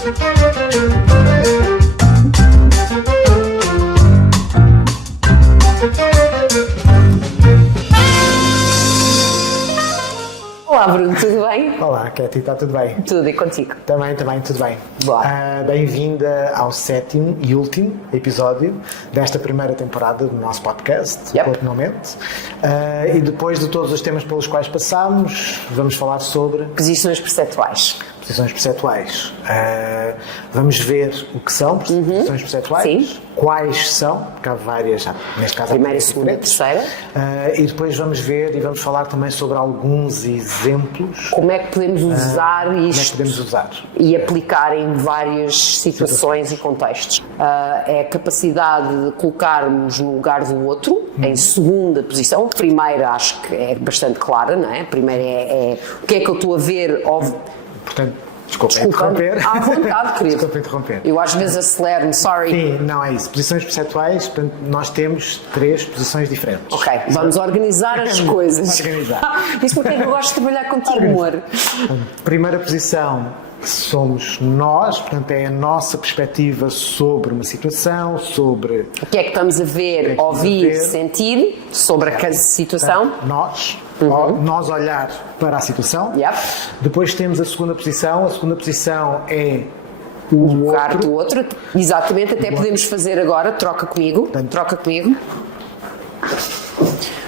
Olá Bruno, tudo bem? Olá, Katy, está tudo bem? Tudo, e contigo? Também, tudo bem. Boa. Bem-vinda ao 7º e último episódio desta primeira temporada do nosso podcast, Yep. Corpo Não Mente. E depois de todos os temas pelos quais passamos, vamos falar sobre Posições perceptuais. posições perceptuais. Vamos ver o que são posições perceptuais, Sim. quais são, porque há várias, neste caso há Primeira, três segunda e diferentes. terceira. E depois vamos ver e vamos falar também sobre alguns exemplos. Como é que podemos usar Como é que isto podemos usar? e aplicar em várias situações e contextos? É a capacidade de colocarmos no lugar do outro, em segunda posição. Primeira acho que é bastante clara, não é? Primeira é o que é que eu estou a ver. Portanto, desculpa Desculpa, interromper. à vontade, querido. Desculpa interromper. Eu às vezes acelero-me, sorry. Sim, não é isso. Posições perceptuais, portanto, nós temos 3 posições diferentes. Ok, vamos organizar as coisas. Organizar. Isso porque eu gosto de trabalhar contigo, amor. Primeira posição somos nós, portanto, é a nossa perspectiva sobre uma situação, sobre O que é que estamos a ver, estamos a ouvir, ver? sentir sobre a situação? nós, nós olhar para a situação. Yep. Depois temos a segunda posição. A segunda posição é o Lugar outro. do outro. Exatamente, até podemos fazer agora, troca comigo.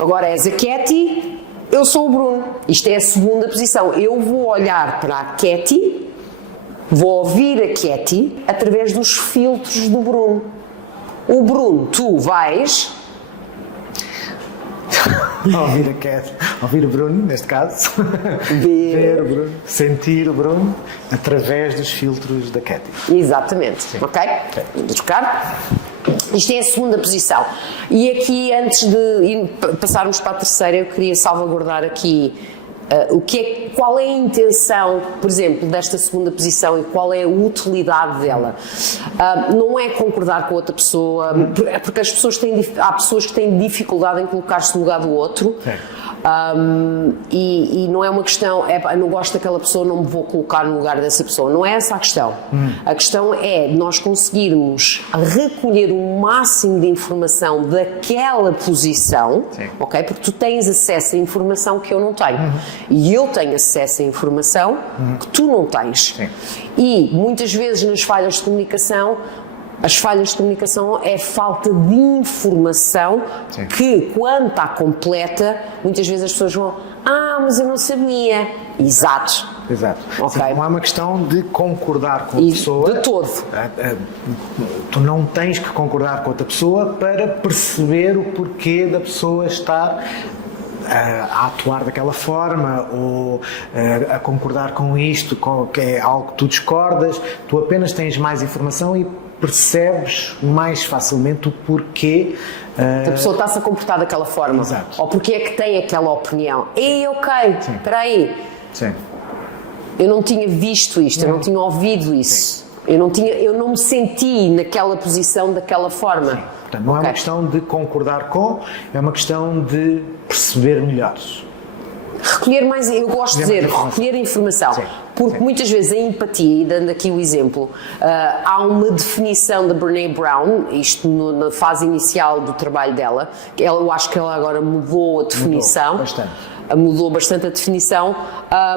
Agora és a Katy, eu sou o Bruno. Isto é a segunda posição. Eu vou olhar para a Katy, vou ouvir a Katy através dos filtros do Bruno. O Bruno, tu vais... Ouvir a Cat, ouvir o Bruno, neste caso, Ver. ver o Bruno, sentir o Bruno através dos filtros da Katy. Exatamente, ok? Vamos trocar. Isto é a segunda posição. E aqui, antes de passarmos para a terceira, eu queria salvaguardar aqui qual é a intenção, por exemplo, desta segunda posição e qual é a utilidade dela. Não é concordar com outra pessoa, porque as pessoas há pessoas que têm dificuldade em colocar-se no lugar do outro. E não é uma questão, eu não gosto daquela pessoa, não me vou colocar no lugar dessa pessoa. Não é essa a questão. A questão é nós conseguirmos recolher o máximo de informação daquela posição, ok? Porque tu tens acesso a informação que eu não tenho. E eu tenho acesso a informação que tu não tens. E muitas vezes nas falhas de comunicação, as falhas de comunicação é falta de informação que, quando está completa, muitas vezes as pessoas vão mas eu não sabia. Exato. Okay. Sim, não é uma questão de concordar com a pessoa. De todo. Tu não tens que concordar com outra pessoa para perceber o porquê da pessoa estar a atuar daquela forma ou a concordar com isto, que é algo que tu discordas. Tu apenas tens mais informação e percebes mais facilmente o porquê a pessoa está-se a comportar daquela forma. Exato. Ou porque é que tem aquela opinião. Espera aí. Eu não tinha visto isto, eu não tinha ouvido isso. Eu não me senti naquela posição daquela forma. Portanto, não é uma questão de concordar com, é uma questão de perceber melhor. Recolher mais, eu gosto de dizer, recolher informação. Porque muitas vezes a empatia, e dando aqui o exemplo, há uma definição da Brené Brown, isto na fase inicial do trabalho dela, eu acho que ela agora mudou a definição. Mudou bastante a definição,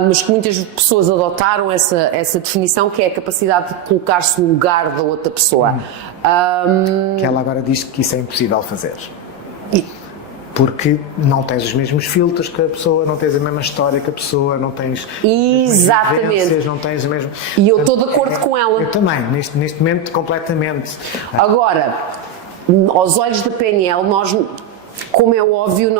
mas que muitas pessoas adotaram essa definição, que é a capacidade de colocar-se no lugar da outra pessoa. Que ela agora diz que isso é impossível fazer. Porque não tens os mesmos filtros que a pessoa, não tens a mesma história que a pessoa, não tens Exatamente. as mesmas vivências, não tens o mesmo... E eu estou de acordo com ela. Eu também, neste momento, completamente. Agora, aos olhos da PNL, nós, como é óbvio,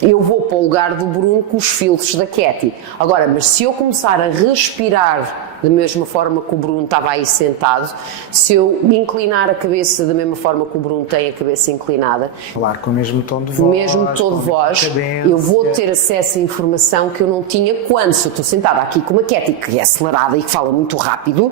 eu vou para o lugar do Bruno com os filtros da Katy. Agora, mas se eu começar a respirar da mesma forma que o Bruno estava aí sentado, se eu me inclinar a cabeça da mesma forma que o Bruno tem a cabeça inclinada, falar com o mesmo tom de voz, o mesmo tom de voz, eu vou ter acesso a informação que eu não tinha quando, se eu estou sentada aqui com uma Katy que é acelerada e que fala muito rápido,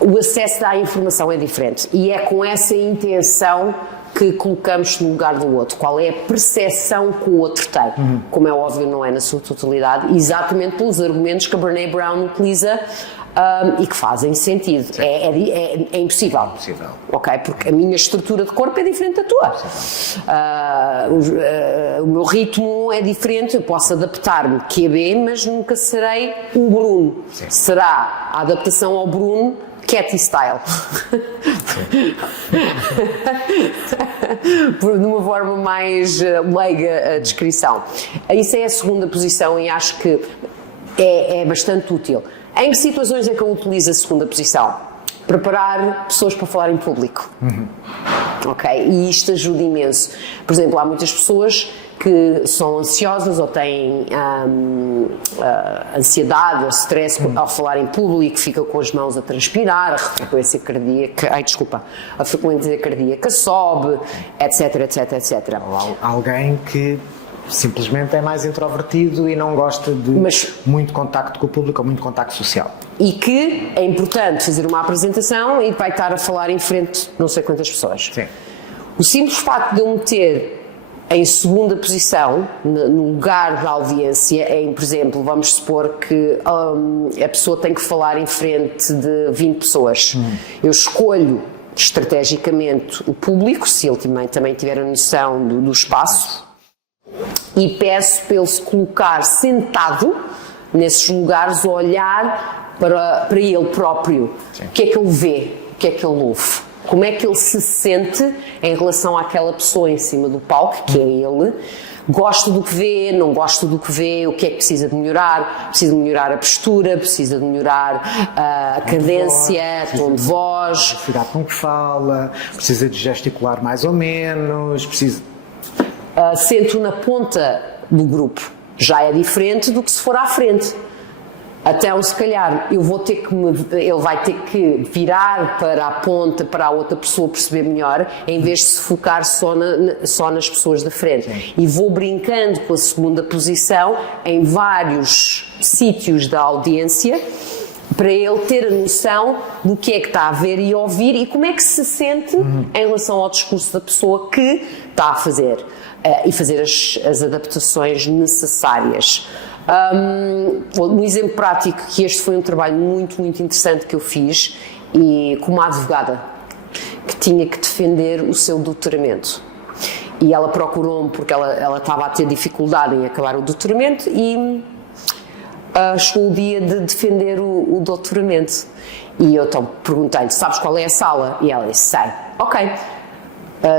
o acesso à informação é diferente. E é com essa intenção que colocamos no lugar do outro, qual é a percepção que o outro tem. Como é óbvio, não é na sua totalidade, exatamente pelos argumentos que a Brené Brown utiliza e que fazem sentido. É impossível. Ok? Porque a minha estrutura de corpo é diferente da tua. O meu ritmo é diferente, eu posso adaptar-me QB, mas nunca serei o Bruno. Sim. Será a adaptação ao Bruno Cathy Style. De uma forma mais leiga a descrição. Isso é a segunda posição e acho que é bastante útil. Em que situações é que eu utilizo a segunda posição? Preparar pessoas para falar em público. Ok? E isto ajuda imenso. Por exemplo, há muitas pessoas que são ansiosas ou têm ansiedade ou stress ao falar em público, fica com as mãos a transpirar, a frequência cardíaca, a frequência cardíaca sobe, etc, etc, etc. Ou alguém que simplesmente é mais introvertido e não gosta de muito contacto com o público ou muito contacto social. E que é importante fazer uma apresentação e vai estar a falar em frente de não sei quantas pessoas. Sim. O simples facto de eu meter em segunda posição, no lugar da audiência, por exemplo, vamos supor que a pessoa tem que falar em frente de 20 pessoas. Eu escolho estrategicamente o público, se ele também tiver a noção do espaço, e peço para ele se colocar sentado nesses lugares, olhar para ele próprio. Sim. O que é que ele vê? O que é que ele ouve? Como é que ele se sente em relação àquela pessoa em cima do palco, que é ele? Gosta do que vê, não gosta do que vê, o que é que precisa de melhorar? Precisa de melhorar a postura, precisa de melhorar a cadência, tom de voz. Cuidado com o que fala, precisa de gesticular mais ou menos, precisa... Sento na ponta do grupo, já é diferente do que se for à frente. Então, se calhar, ele vai ter que virar para a ponta, para a outra pessoa perceber melhor, em vez de se focar só nas pessoas da frente. Sim. E vou brincando com a segunda posição em vários sítios da audiência, para ele ter a noção do que é que está a ver e ouvir e como é que se sente em relação ao discurso da pessoa que está a fazer. E fazer as adaptações necessárias. Um exemplo prático, que este foi um trabalho muito, muito interessante que eu fiz, e com uma advogada que tinha que defender o seu doutoramento. E ela procurou-me porque ela estava a ter dificuldade em acabar o doutoramento e chegou o dia de defender o doutoramento. E eu então perguntei-lhe, sabes qual é a sala? E ela disse, sei. Ok.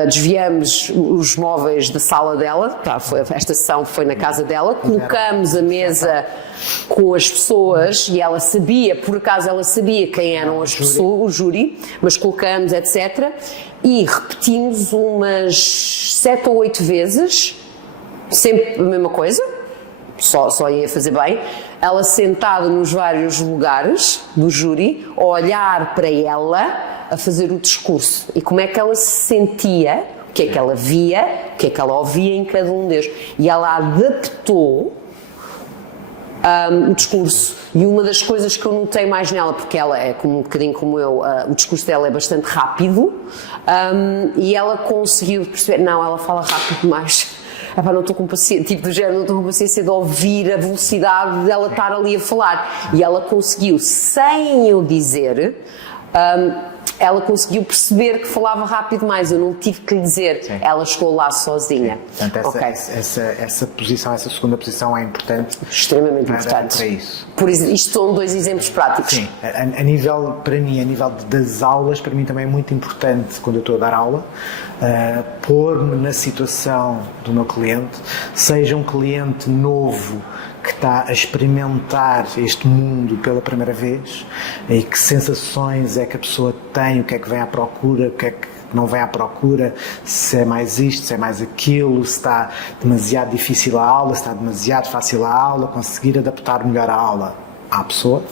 Desviamos os móveis da sala dela, esta sessão foi na casa dela, colocamos a mesa com as pessoas e ela sabia, por acaso ela sabia quem eram as pessoas, o júri, mas colocamos, etc. E repetimos umas 7 ou 8 vezes, sempre a mesma coisa, só ia fazer bem, ela sentada nos vários lugares do júri, a olhar para ela, a fazer o discurso e como é que ela se sentia, o que é que ela via, o que é que ela ouvia em cada um deles. E ela adaptou o discurso. E uma das coisas que eu notei mais nela, porque ela é um bocadinho como eu, o discurso dela é bastante rápido, e ela conseguiu perceber, não, ela fala rápido demais. Não estou com paciência, tipo do género, não estou com paciência de ouvir a velocidade dela estar ali a falar. E ela conseguiu, sem eu dizer, ela conseguiu perceber que falava rápido mais, eu não tive que lhe dizer. Sim. Ela chegou lá sozinha. Sim. Portanto, essa posição, essa segunda posição é importante. Extremamente importante. Para isso. Isto são 2 exemplos práticos. Sim, a nível, para mim, a nível das aulas, para mim também é muito importante, quando eu estou a dar aula, pôr-me na situação do meu cliente, seja um cliente novo, que está a experimentar este mundo pela primeira vez, e que sensações é que a pessoa tem, o que é que vem à procura, o que é que não vem à procura, se é mais isto, se é mais aquilo, se está demasiado difícil a aula, se está demasiado fácil a aula, conseguir adaptar melhor a aula à pessoa,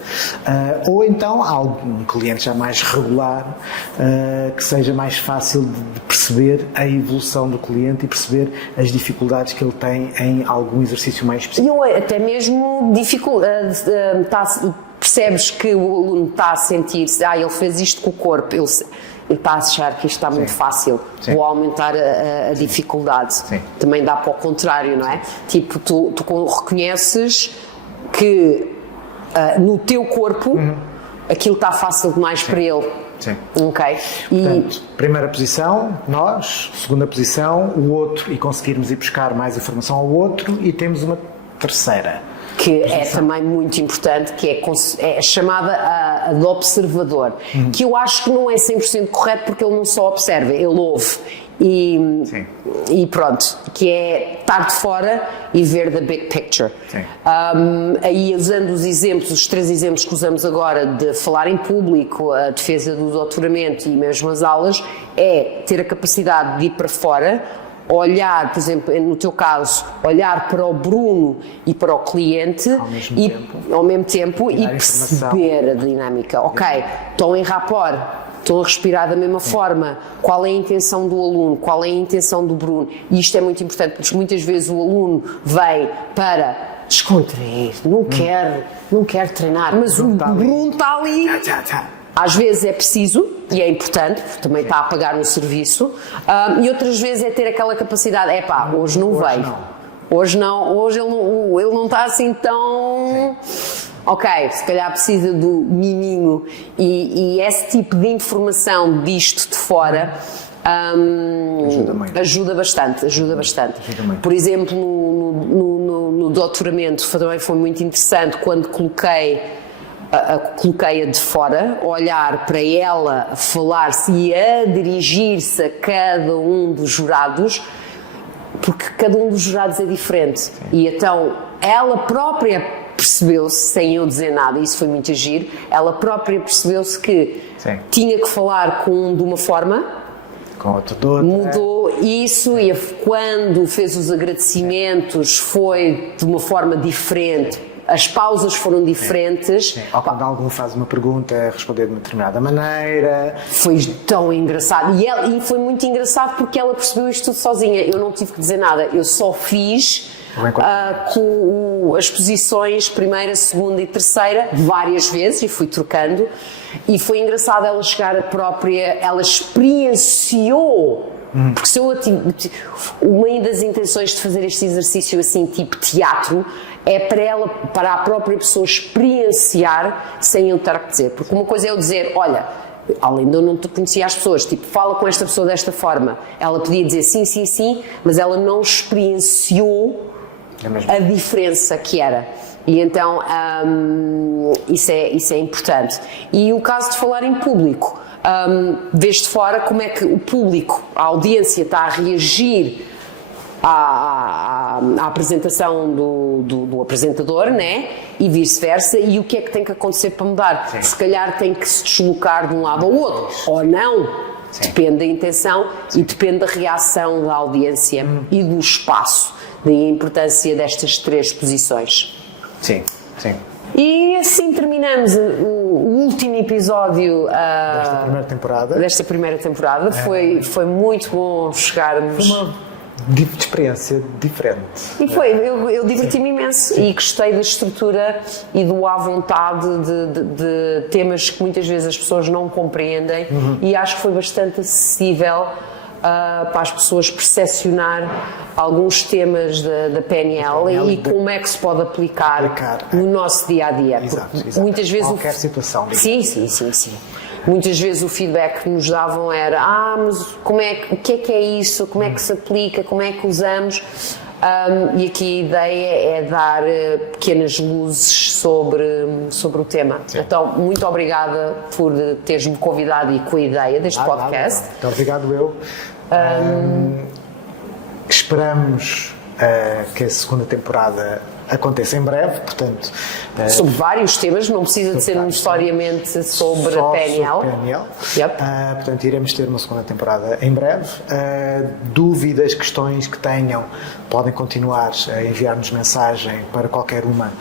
ou então há um cliente já mais regular, que seja mais fácil de perceber a evolução do cliente e perceber as dificuldades que ele tem em algum exercício mais específico. E até mesmo percebes que o aluno está a sentir-se, ele fez isto com o corpo, e está a achar que isto está muito fácil, Sim. vou aumentar a dificuldade. Sim. Também dá para o contrário, não é? Tipo, tu reconheces que no teu corpo aquilo está fácil demais para ele. Sim. Ok? Portanto, primeira posição, nós, segunda posição, o outro, e conseguirmos ir buscar mais informação ao outro, e temos uma terceira. Que é também muito importante, que é chamada a de observador, que eu acho que não é 100% correto, porque ele não só observa, ele ouve. E pronto, que é estar de fora e ver the big picture. Aí usando os exemplos, os 3 exemplos que usamos agora de falar em público, a defesa do doutoramento e mesmo as aulas, é ter a capacidade de ir para fora, olhar, por exemplo, no teu caso, olhar para o Bruno e para o cliente ao mesmo tempo e perceber a dinâmica. Ok, estão em rapport, estão a respirar da mesma forma, qual é a intenção do aluno, qual é a intenção do Bruno, e isto é muito importante, porque muitas vezes o aluno vem para descontrair, não quer treinar, mas o Bruno está ali. Às vezes é preciso, e é importante, porque também está a pagar um serviço, e outras vezes é ter aquela capacidade, hoje não veio, hoje ele não está assim tão... Ok, se calhar precisa do miminho, e esse tipo de informação disto de fora ajuda bastante. Por exemplo, no doutoramento também foi muito interessante quando coloquei-a de fora, olhar para ela, falar-se e a dirigir-se a cada um dos jurados, porque cada um dos jurados é diferente. E então ela própria percebeu-se, sem eu dizer nada, isso foi muito agir, ela própria percebeu-se que tinha que falar com um de uma forma, com outro de outra. Mudou isso, e quando fez os agradecimentos foi de uma forma diferente. As pausas foram diferentes. Ou quando alguém faz uma pergunta, responder de uma determinada maneira. Foi tão engraçado. E foi muito engraçado porque ela percebeu isto tudo sozinha. Eu não tive que dizer nada. Eu só fiz com as posições primeira, segunda e terceira várias vezes, e fui trocando. E foi engraçado ela chegar a própria... Ela experienciou... Porque se uma das intenções de fazer este exercício assim, tipo teatro, é para a própria pessoa experienciar sem eu ter que dizer. Porque uma coisa é eu dizer, olha, além de eu não conhecia as pessoas, tipo, fala com esta pessoa desta forma. Ela podia dizer sim, mas ela não experienciou a diferença que era. E então isso é importante. E o caso de falar em público, vês de fora como é que o público, a audiência está a reagir à apresentação do apresentador, né? E vice-versa, e o que é que tem que acontecer para mudar? Se calhar tem que se deslocar de um lado ao outro, ou não. Depende da intenção e depende da reação da audiência e do espaço. Daí a importância destas 3 posições. Sim. E assim terminamos o último episódio desta primeira temporada. Foi muito bom chegarmos. Foi uma experiência diferente. E eu diverti-me imenso e gostei da estrutura e do à vontade de temas que muitas vezes as pessoas não compreendem, e acho que foi bastante acessível para as pessoas percepcionar alguns temas da PNL e como é que se pode aplicar no nosso dia-a-dia. Exato. Muitas vezes qualquer situação. Sim. Muitas vezes o feedback que nos davam era mas o que é isso? Como é que se aplica? Como é que usamos? E aqui a ideia é dar pequenas luzes sobre o tema. Então, muito obrigada por teres-me convidado e com a ideia deste podcast. Muito obrigado eu. Esperamos que a segunda temporada aconteça em breve, portanto... sobre vários temas, não precisa de ser necessariamente sobre a PNL. Sobre PNL. Portanto, iremos ter uma segunda temporada em breve. Dúvidas, questões que tenham, podem continuar a enviar-nos mensagem para qualquer uma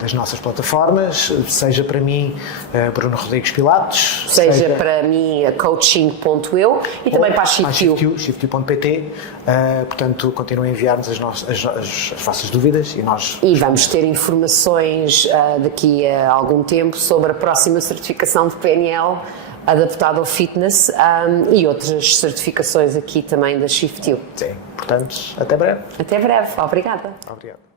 das nossas plataformas, seja para mim, Bruno Rodrigues Pilatos, seja para mim, a coaching.eu, e também para a shiftU.pt. Portanto, continuem a enviar-nos as vossas dúvidas e vamos ter informações daqui a algum tempo sobre a próxima certificação de PNL adaptado ao fitness, e outras certificações aqui também da Shift You. Sim, portanto, até breve. Até breve, obrigada. Obrigado.